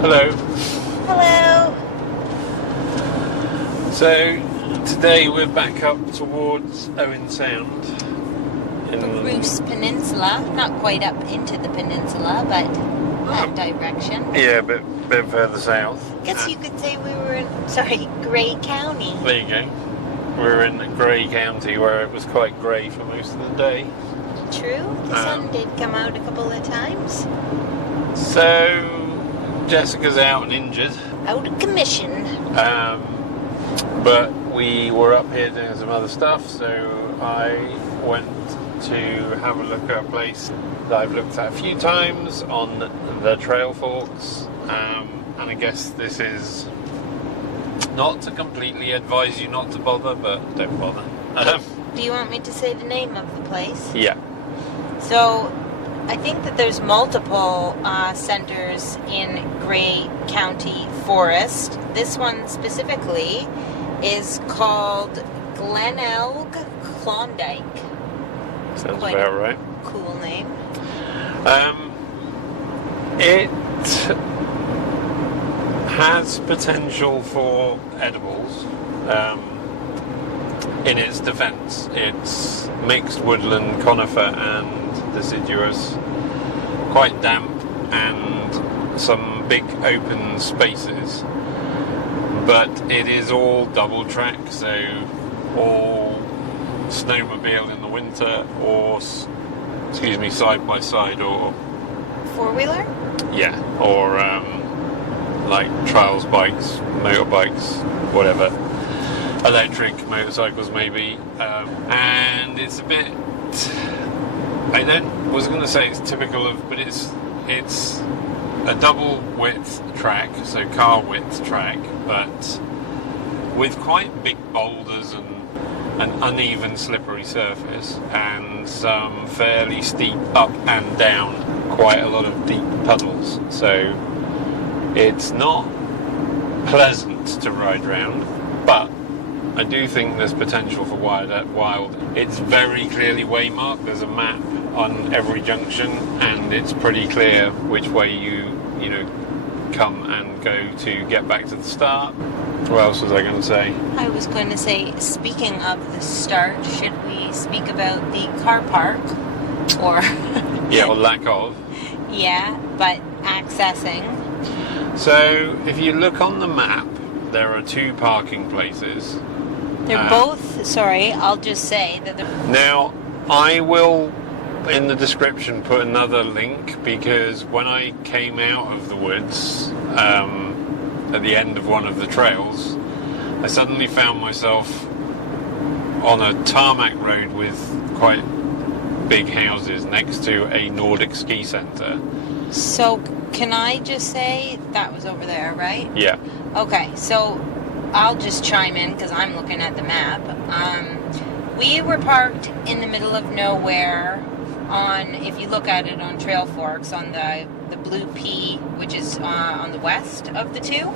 Hello. Hello. So today we're back up towards Owen Sound. The Bruce Peninsula, not quite up into the peninsula, but that direction. Yeah, a bit further south. Guess you could say we were in, Grey County. There you go. We're in Grey County where it was quite grey for most of the day. True, the sun did come out a couple of times. So Jessica's out and injured. Out of commission. But we were up here doing some other stuff, so I went to have a look at a place that I've looked at a few times on the Trail Forks, and I guess this is not to completely advise you not to bother, but don't bother. Do you want me to say the name of the place? Yeah. So, I think that there's multiple centers in Grey County Forest. This one specifically is called Glenelg Klondike. Sounds Quite about right. Cool name. It has potential for edibles. In its defence, it's mixed woodland, conifer and deciduous, quite damp, and some big open spaces. But it is all double track, so all snowmobile in the winter, or side by side, or Four-wheeler? yeah, or like trials bikes, motorbikes, whatever, electric motorcycles maybe, and it's a bit. Wasn't going to say it's typical of, but it's a double width track, so car width track, but with quite big boulders and an uneven slippery surface and some fairly steep up and down, quite a lot of deep puddles. So it's not pleasant to ride round, but I do think there's potential for wild. It's very clearly waymarked. There's a map on every junction, and it's pretty clear which way you come and go to get back to the start. What else was I going to say? I was going to say, speaking of the start, should we speak about the car park? Or yeah, or lack of. Yeah, but accessing. So if you look on the map, there are two parking places. They're both, I'll just say that they're... Now, I will, in the description, put another link, because when I came out of the woods at the end of one of the trails, I suddenly found myself on a tarmac road with quite big houses next to a Nordic ski centre. So, can I just say, that was over there, right? Yeah. Okay, so I'll just chime in because I'm looking at the map. We were parked in the middle of nowhere on, if you look at it on Trail Forks, on the Blue P, which is on the west of the two.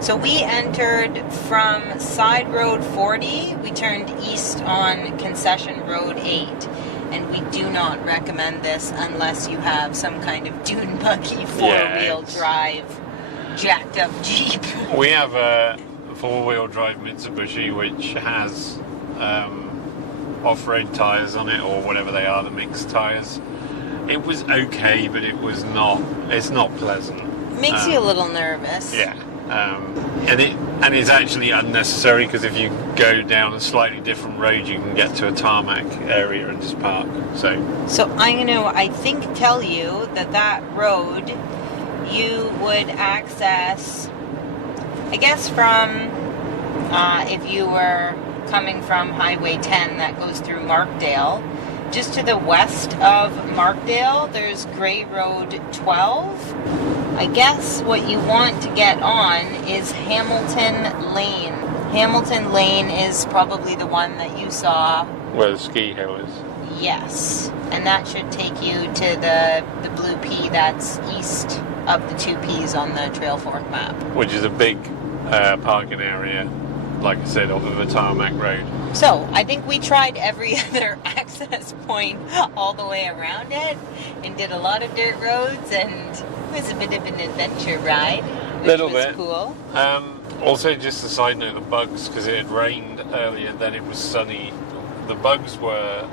So we entered from Side Road 40, we turned east on Concession Road 8, and we do not recommend this unless you have some kind of dune buggy, four-wheel drive, jacked up Jeep. We have a four-wheel drive Mitsubishi which has off-road tyres on it, or whatever they are, the mixed tyres. It was okay, but it's not pleasant. Makes you a little nervous. Yeah. And it's actually unnecessary, because if you go down a slightly different road, you can get to a tarmac area and just park. So I'm going to, I think, tell you that road you would access, I guess, from if you were coming from Highway 10 that goes through Markdale. Just to the west of Markdale, there's Grey Road 12. I guess what you want to get on is Hamilton Lane. Hamilton Lane is probably the one that you saw. Where the ski hill is. Yes. And that should take you to the Blue P that's east of the two P's on the Trail Fork map. Which is a big parking area like I said, off of a tarmac road. So, I think we tried every other access point all the way around it and did a lot of dirt roads, and it was a bit of an adventure ride, which was cool. Also, just a side note, the bugs, because it had rained earlier, then it was sunny. The bugs were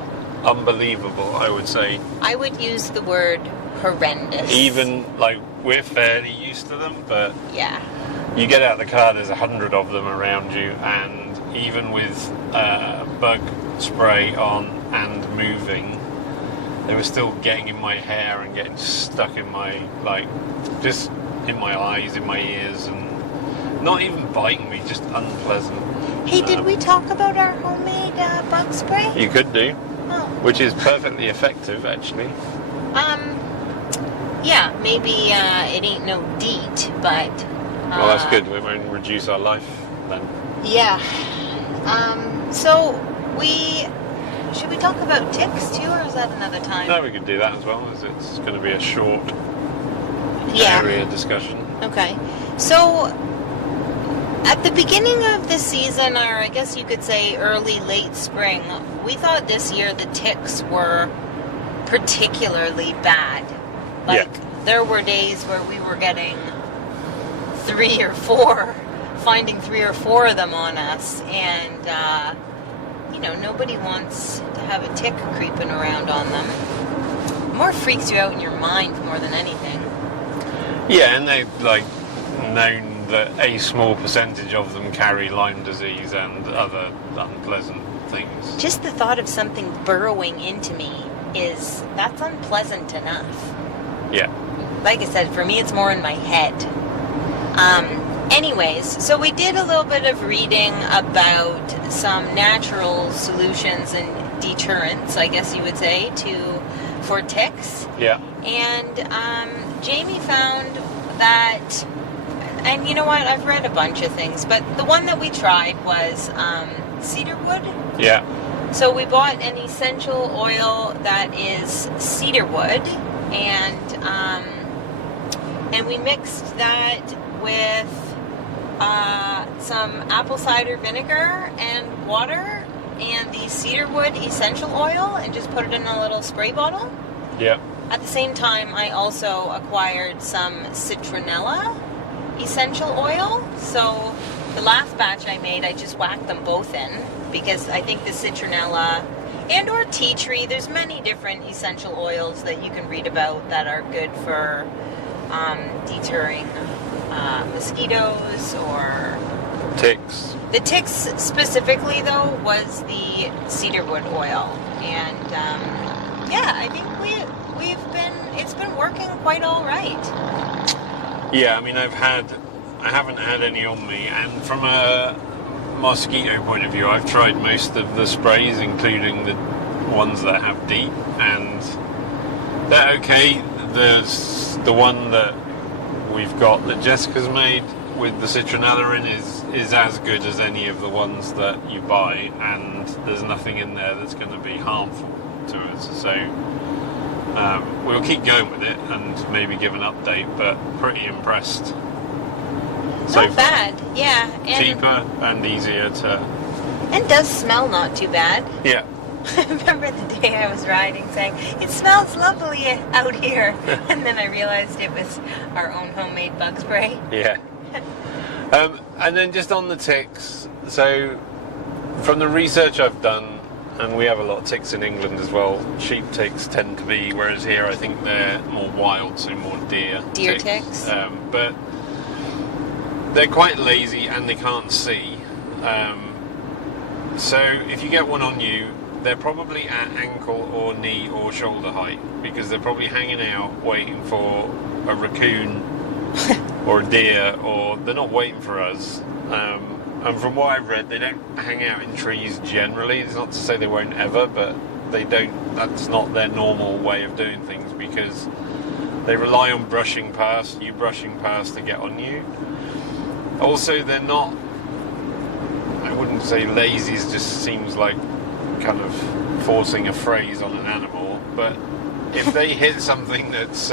unbelievable, I would say. I would use the word horrendous. Even, like, we're fairly used to them, but yeah, you get out of the car, there's 100 of them around you, and even with bug spray on and moving, they were still getting in my hair and getting stuck in my, like, just in my eyes, in my ears, and not even biting me, just unpleasant. Hey, did we talk about our homemade bug spray? You could do. Oh. Which is perfectly effective, actually. Yeah, maybe it ain't no DEET, but... well, that's good. We won't reduce our life, then. Yeah. So, should we talk about ticks, too, or is that another time? No, we could do that as well, as it's going to be a short area discussion. Okay. So... at the beginning of the season, or I guess you could say early, late spring, we thought this year the ticks were particularly bad. Like, there were days where we were getting finding 3 or 4 of them on us, and, nobody wants to have a tick creeping around on them. More freaks you out in your mind more than anything. Yeah, and they've, known that a small percentage of them carry Lyme disease and other unpleasant things. Just the thought of something burrowing into me that's unpleasant enough. Yeah. Like I said, for me it's more in my head. Anyways, so we did a little bit of reading about some natural solutions and deterrents, I guess you would say, for ticks. Yeah. And Jamie found that... and you know what? I've read a bunch of things, but the one that we tried was cedarwood. Yeah. So we bought an essential oil that is cedarwood, and we mixed that with some apple cider vinegar and water and the cedarwood essential oil, and just put it in a little spray bottle. Yeah. At the same time, I also acquired some citronella essential oil. So the last batch I made, I just whacked them both in, because I think the citronella and or tea tree, there's many different essential oils that you can read about that are good for deterring mosquitoes or ticks. The ticks specifically, though, was the cedarwood oil, and I think it's been working quite all right. Yeah, I mean, I haven't had any on me, and from a mosquito point of view, I've tried most of the sprays, including the ones that have DEET, and they're okay. There's the one that we've got that Jessica's made with the citronella in is as good as any of the ones that you buy, and there's nothing in there that's going to be harmful to us. So we'll keep going with it and maybe give an update, but pretty impressed. Not bad, yeah. And cheaper and easier to... and does smell not too bad. Yeah. I remember the day I was riding saying, it smells lovely out here. And then I realized it was our own homemade bug spray. Yeah. And then just on the ticks, so from the research I've done, and we have a lot of ticks in England as well, sheep ticks tend to be, whereas here I think they're more wild, so more deer ticks. But they're quite lazy and they can't see. So if you get one on you, they're probably at ankle or knee or shoulder height, because they're probably hanging out waiting for a raccoon or a deer, or they're not waiting for us. And from what I've read, they don't hang out in trees generally. It's not to say they won't ever, but they don't. That's not their normal way of doing things, because they rely on brushing past to get on you. Also, they're not, I wouldn't say lazy, it just seems like kind of forcing a phrase on an animal, but if they hit something that's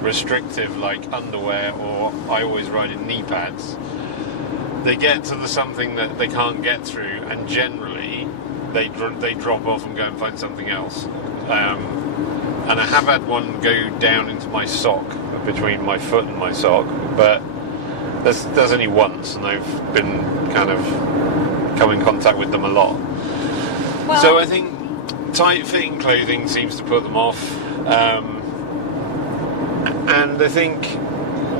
restrictive, like underwear, or I always ride in knee pads, they get to the something that they can't get through, and generally they drop off and go and find something else. And I have had one go down into my sock, between my foot and my sock, but there's only once, and I've been kind of come in contact with them a lot. Well, So I think tight-fitting clothing seems to put them off, and I think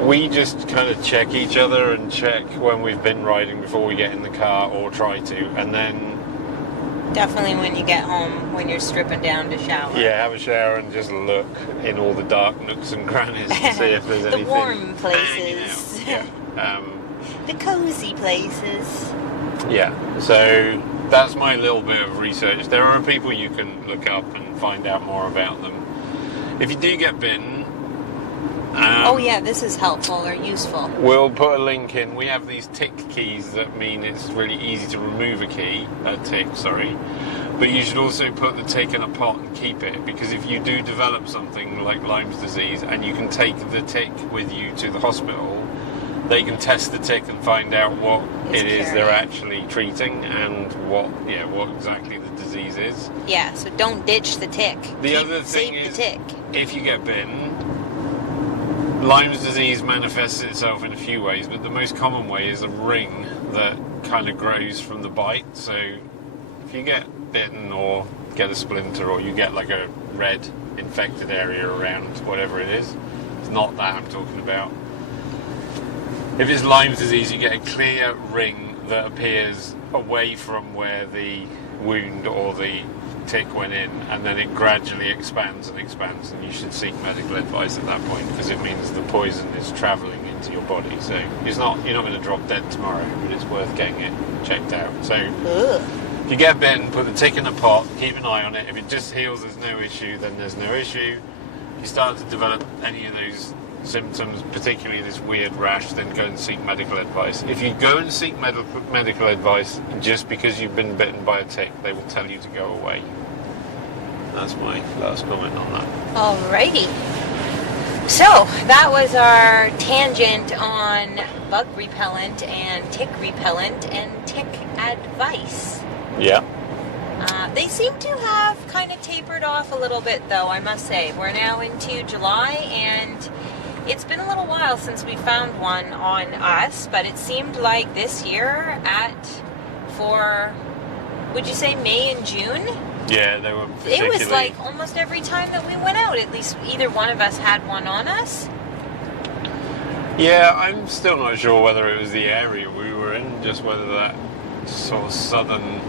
we just kind of check each other and check when we've been riding before we get in the car, or try to, and then definitely when you get home, when you're stripping down to shower. yeah, have a shower and just look in all the dark nooks and crannies to see if there's The anything warm hanging places. out. Yeah. The cozy places. Yeah, so that's my little bit of research. There are people you can look up and find out more about them. If you do get bitten, Oh yeah, this is helpful or useful. we'll put a link in. We have these tick keys that mean it's really easy to remove a tick, but you should also put the tick in a pot and keep it, because if you do develop something like Lyme's disease and you can take the tick with you to the hospital, they can test the tick and find out what it is they're actually treating and what exactly the disease is. Yeah, so don't ditch the tick. The other thing Save is, the tick. if you get bitten, Lyme's disease manifests itself in a few ways, but the most common way is a ring that kind of grows from the bite. So if you get bitten or get a splinter, or you get like a red infected area around whatever it is, it's not that I'm talking about. If it's Lyme's disease, you get a clear ring that appears away from where the wound or the tick went in, and then it gradually expands, and you should seek medical advice at that point, because it means the poison is travelling into your body. So you're not going to drop dead tomorrow, but it's worth getting it checked out. So if you get bitten, put the tick in a pot, keep an eye on it. If it just heals, there's no issue, then there's no issue. If you start to develop any of those symptoms, particularly this weird rash, then go and seek medical advice. If you go and seek medical advice just because you've been bitten by a tick, they will tell you to go away. That's my last comment on that. Alrighty. So that was our tangent on bug repellent and tick advice. Yeah. They seem to have kind of tapered off a little bit, though, I must say. We're now into July, and it's been a little while since we found one on us, but it seemed like this year would you say May and June? Yeah, they were particularly... It was like almost every time that we went out, at least either one of us had one on us. Yeah, I'm still not sure whether it was the area we were in, just whether that sort of southern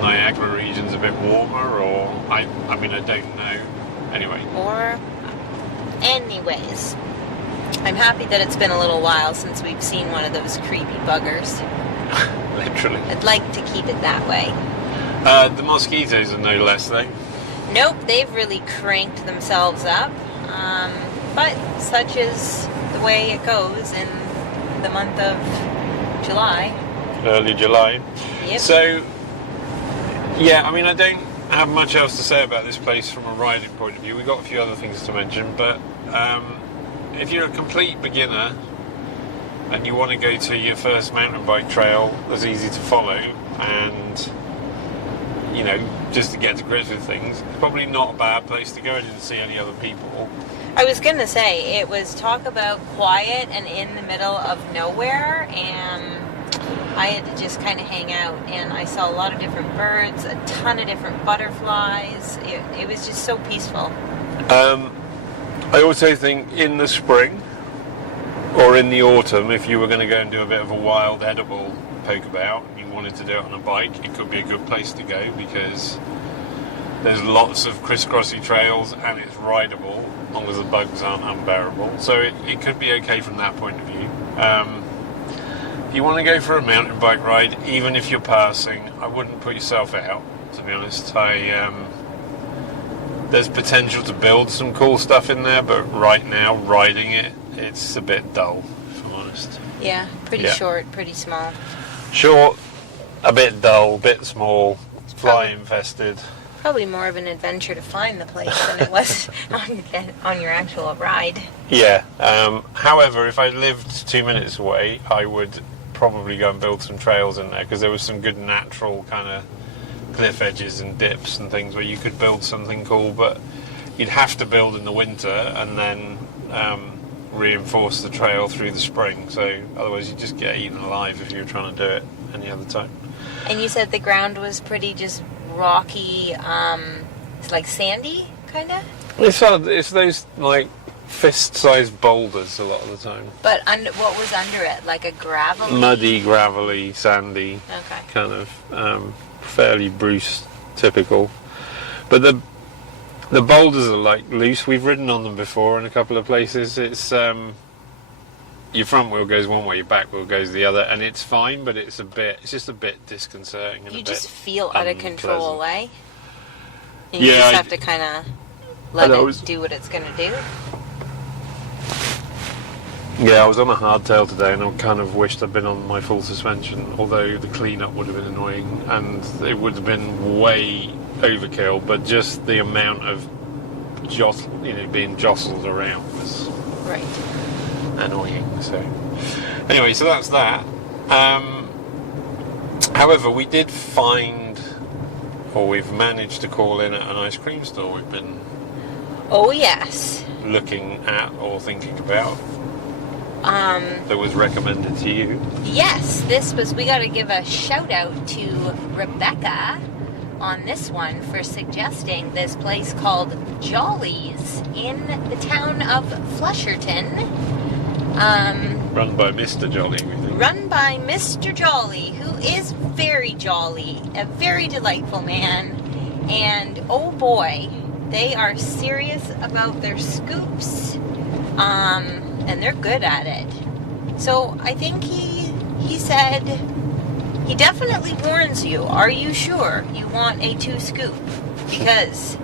Niagara region's a bit warmer, or I don't know. Anyways, I'm happy that it's been a little while since we've seen one of those creepy buggers. Literally. I'd like to keep it that way. The mosquitoes are no less, though. Nope, they've really cranked themselves up. But such is the way it goes in the month of July. Early July. Yep. So, yeah, I don't have much else to say about this place from a riding point of view. We've got a few other things to mention, but if you're a complete beginner and you want to go to your first mountain bike trail that's easy to follow, and just to get to grips with things, it's probably not a bad place to go. I didn't see any other people. I was going to say, it was talk about quiet and in the middle of nowhere, and I had to just kind of hang out, and I saw a lot of different birds, a ton of different butterflies. It was just so peaceful. I also think in the spring or in the autumn, if you were going to go and do a bit of a wild edible pokeabout and you wanted to do it on a bike, it could be a good place to go, because there's lots of crisscrossy trails and it's rideable as long as the bugs aren't unbearable. So it could be okay from that point of view. If you want to go for a mountain bike ride, even if you're passing, I wouldn't put yourself out, to be honest. There's potential to build some cool stuff in there, but right now, riding it's a bit dull, if I'm honest. Yeah, pretty short, pretty small. Short, a bit dull, a bit small, fly infested. Probably more of an adventure to find the place than it was on your actual ride. Yeah. However, if I lived 2 minutes away, I would probably go and build some trails in there, because there was some good natural kind of cliff edges and dips and things where you could build something cool, but you'd have to build in the winter and then reinforce the trail through the spring, so otherwise you just get eaten alive if you were trying to do it any other time. And you said the ground was pretty just rocky, it's like sandy, kind of? It's those like fist-sized boulders a lot of the time. But what was under it? Like a gravelly? Muddy, gravelly, sandy, kind of fairly Bruce typical. But the boulders are like loose. We've ridden on them before in a couple of places. It's your front wheel goes one way, your back wheel goes the other, and it's fine, but it's just a bit disconcerting. And you a just bit feel out of control, eh? And you just have to kind of let it do what it's going to do. Yeah, I was on a hardtail today, and I kind of wished I'd been on my full suspension, although the clean-up would have been annoying, and it would have been way overkill, but just the amount of being jostled around was annoying. So anyway, so that's that. However, we did find, or we've managed to call in at an ice cream store we've been looking at or thinking about. That was recommended to you. Yes, we got to give a shout out to Rebecca on this one for suggesting this place called Jolly's in the town of Flusherton. Run by Mr. Jolly, we think. Run by Mr. Jolly, who is very jolly, a very delightful man, and oh boy, they are serious about their scoops, and they're good at it. So I think he said, he definitely warns you, are you sure you want a 2-scoop? Because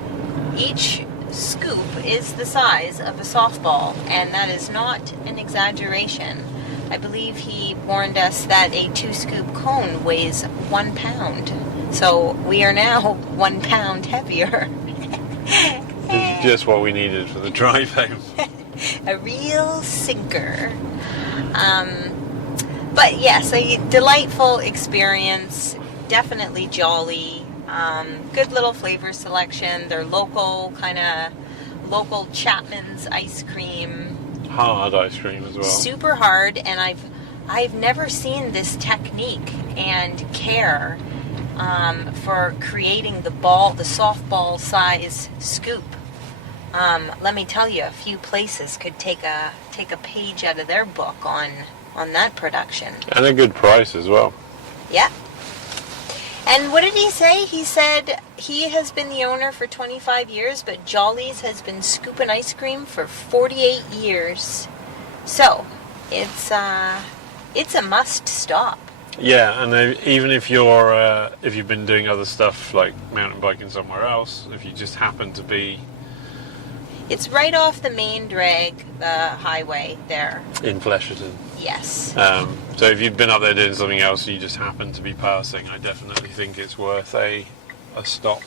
each scoop is the size of a softball, and that is not an exaggeration. I believe he warned us that a 2-scoop cone weighs 1 pound. So we are now 1 pound heavier. It's just what we needed for the drive home. A real sinker. But yes, a delightful experience. Definitely jolly. Good little flavor selection. They're local Chapman's ice cream. Hard ice cream as well. Super hard, and I've never seen this technique and care for creating the softball size scoop. Let me tell you, a few places could take a page out of their book on that production. And a good price as well. Yeah. And what did he say? He said he has been the owner for 25 years, but Jolly's has been scooping ice cream for 48 years. So, it's a must stop. Yeah, and even if you've been doing other stuff like mountain biking somewhere else, if you just happen to be... It's right off the main drag, the highway there. In Flesherton. Yes. So if you've been up there doing something else and you just happen to be passing, I definitely think it's worth a stop.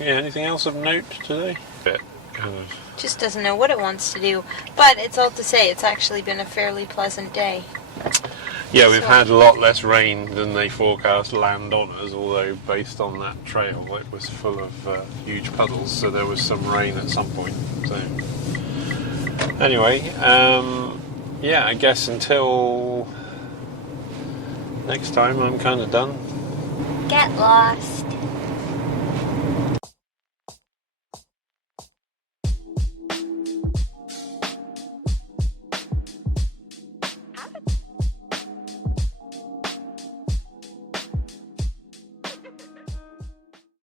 Anything else of note today? Just doesn't know what it wants to do. But it's all to say, it's actually been a fairly pleasant day. Yeah, we've had a lot less rain than they forecast land on us, although based on that trail it was full of huge puddles, so there was some rain at some point. So anyway, I guess until next time I'm kind of done. Get lost.